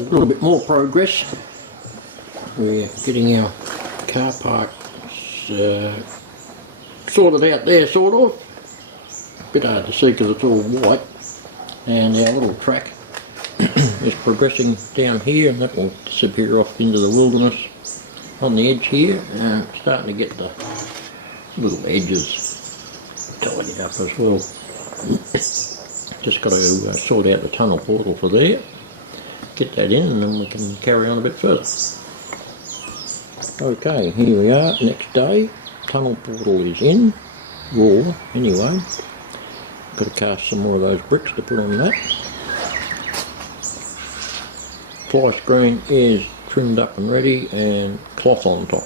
little bit more progress. We're getting our car park sorted out there, sort of. A bit hard to see because it's all white. And our little track is progressing down here, and that will disappear off into the wilderness on the edge here. Starting to get the little edges tidied up as well. Just got to sort out the tunnel portal for there, get that in, and then we can carry on a bit further. Okay, here we are, next day. Tunnel portal is in, raw anyway. Got to cast some more of those bricks to put on that. Fly screen is trimmed up and ready, and cloth on top,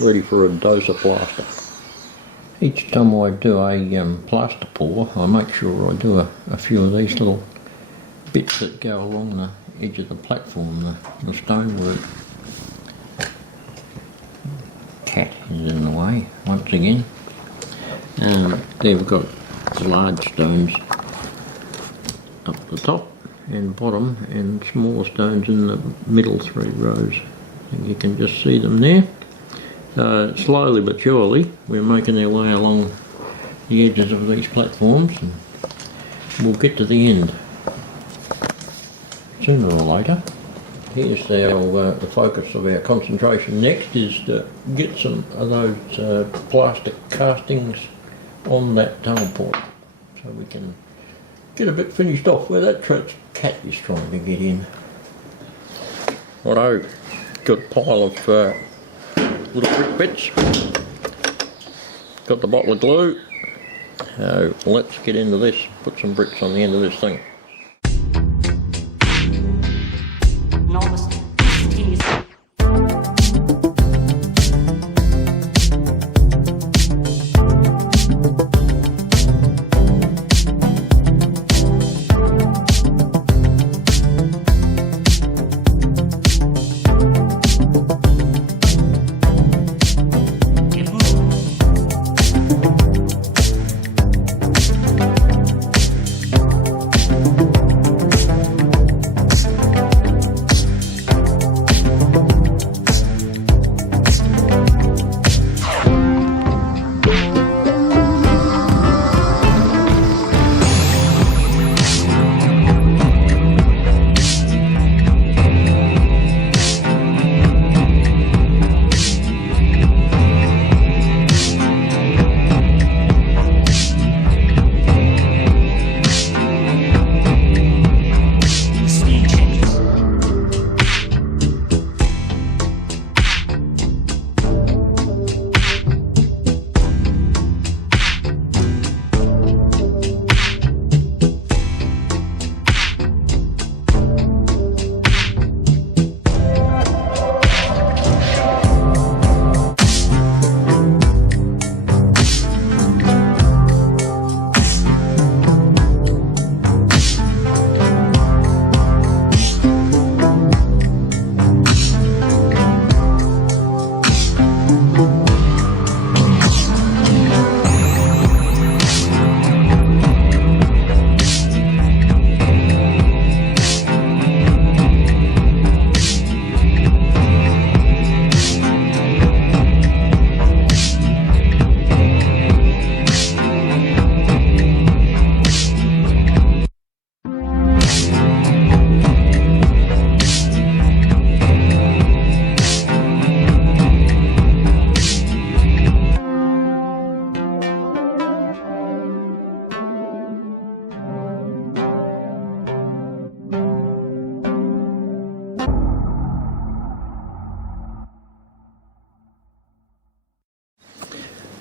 ready for a dose of plaster. Each time I do a plaster pour, I make sure I do a few of these little bits that go along the edge of the platform, the stonework. Cat is in the way once again. There we've got the large stones up the top and bottom, and smaller stones in the middle 3 rows. And you can just see them there. Slowly but surely we're making our way along the edges of these platforms, and we'll get to the end sooner or later. Here's the focus of our concentration next, is to get some of those plastic castings on that tunnel portal, so we can get a bit finished off where that cat is trying to get in. Righto, got a pile of little brick bits, got the bottle of glue, so let's get into this, put some bricks on the end of this thing.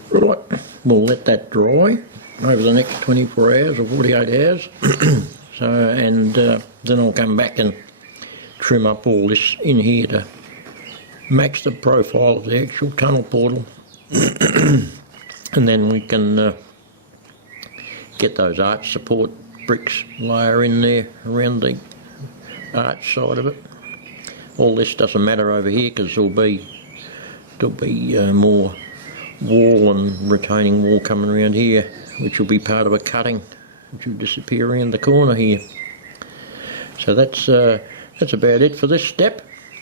Right, we'll let that dry over the next 24 hours or 48 hours. Then I'll come back and trim up all this in here to match the profile of the actual tunnel portal. And then we can get those arch support bricks layer in there around the arch side of it. All this doesn't matter over here because there'll be more wall and retaining wall coming around here, which will be part of a cutting which will disappear around the corner here. So that's about it for this step.